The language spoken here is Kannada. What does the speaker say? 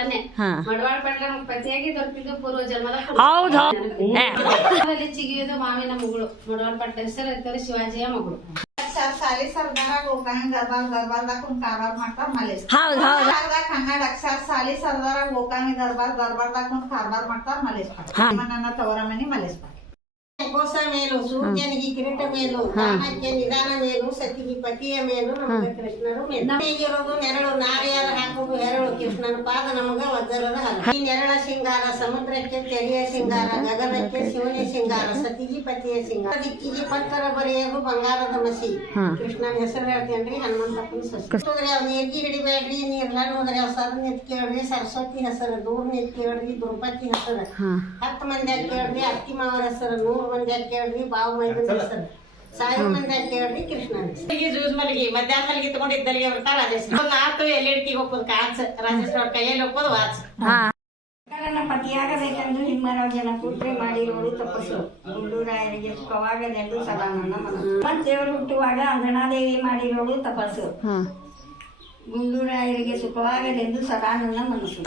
ಪಟ್ಲನೆ ಮಡವಾಳ ಪಟ್ಲ ಪತಿಯಾಗಿ ದೊರಕಿದ್ದು ಪೂರ್ವ ಜನ್ಮದ ಚಿಗಿಯೋದು ಮಾವಿನ ಮಗಳು ಮಡವಾಳ ಪಟ್ಲ ಹೆಸರು ಇರ್ತಾರೆ ಶಿವಾಜಿಯ ಮಗಳು ಸಾಲಿ ಸರ್ದಾರ ಗೋಕಾನಿ ದರ್ಬಾರ್ದಾಗ ಕುಂತ ಕಾರವಾರ ಮಾಡ್ತಾರ ಮಲೇಶ್ ಕನ್ನಡ ಅಕ್ಷರ ಸಾಲಿ ಸರ್ದಾರ ಗೋಕಾನಿ ದರ್ಬಾರ್ದಾಗ ಕುಂತ ಕಾರವಾರ ಮಾಡ್ತಾರ ಮಲೇಶ್ ನನ್ನ ತವರ ಮನಿ ಮಲೇಶ್ ಕೋಸ ಮೇಲು ಸೂರ್ಯನಿಗೆ ಕಿರೀಟ ಮೇಲು ದಾನಕ್ಕೆ ನಿಧಾನ ಮೇಲು ಸತಿಗೆ ಪತಿಯ ಮೇಲು ನಮಗ ಕೃಷ್ಣರು ಮೇಲು ನಮಗಿರೋದು ನೆರಳು ನಾರಿಯರ ಹಾಕುವುದು ಹೆರಳು ಕೃಷ್ಣನ ಪಾದ ನಮಗ ವಜ್ರದ ಹರ ಈ ನೆರಳ ಶೃಂಗಾರ ಸಮುದ್ರಕ್ಕೆ ತೆರೆಯ ಶೃಂಗಾರ ಗಗನಕ್ಕೆ ಶಿವನ ಶೃಂಗಾರ ಸತಿಗೆ ಪತಿಯ ಶೃಂಗಾರ ದಿಕ್ಕಿಗೆ ಪತ್ತರ ಬರೆಯೋದು ಬಂಗಾರದ ಮಸಿ ಕೃಷ್ಣನ ಹೆಸರು ಹೇಳ್ತೇನ್ರಿ ಹನುಮಂತಪ್ಪನ ಸಸಿ ಹೋದ್ರೆ ಅವ್ ನೀರ್ಗಿ ಹಿಡಿಬೇಡ್ರಿ ನೀರ್ಲಾಡ್ ಹೋದ್ರೆ ಅವ್ ಸರ್ ನಿಂತ್ ಕೇಳ್ರಿ ಸರಸ್ವತಿ ಹೆಸರು ದೂರ್ ನಿಂತ್ ಕೇಳ್ರಿ ದ್ರೌಪದಿ ಹೆಸರು 10 ಮಂದಿ ಕೇಳ್ರಿ ಅತ್ತಿ ಮಾವರ ಹೆಸರು 100 ಮಂದಿ ಕೇಳ್ರಿ ಬಾವು ಮೈದನ ಹೆಸರು 1000 ಮಂದಿ ಕೇಳ್ರಿ ಕೃಷ್ಣನ ಜೂಸ್ ಮಲ್ಲಿಗೆ ಮಧ್ಯಾಹ್ನ ಮಲ್ಲಿಗೆ ತಗೊಂಡಿದ್ದಲ್ಲಿಗೆ ಬರ್ತಾರ ರಾಜೇಶ್ವರ ನಾಲ್ಕು ಎಲ್ಲಿಡ್ಕಿಗೆ ಹೋಗೋದು ಕಾಚ್ ರಾಜೇಶ್ವರ ಕೈಯಲ್ಲಿ ಹೋಗೋದು ವಾಚ್ ನನ್ನ ಪತಿಯಾಗಬೇಕೆಂದು ಹಿಮ್ಮರಾಜನ ಪುತ್ರಿ ಮಾಡಿರುವುದು ತಪಸ್ಸು ಗುಂಡೂರಾಯರಿಗೆ ಸುಖವಾಗಲೆಂದು ಸದಾ ನನ್ನ ಮನಸ್ಸು ದೇವರು ಹುಟ್ಟುವಾಗ ಅಂಜನಾದೇವಿ ಮಾಡಿರುವುದು ತಪಸ್ಸು ಗುಂಡೂರಾಯರಿಗೆ ಸುಖವಾಗಲೆಂದು ಸದಾ ನನ್ನ ಮನಸ್ಸು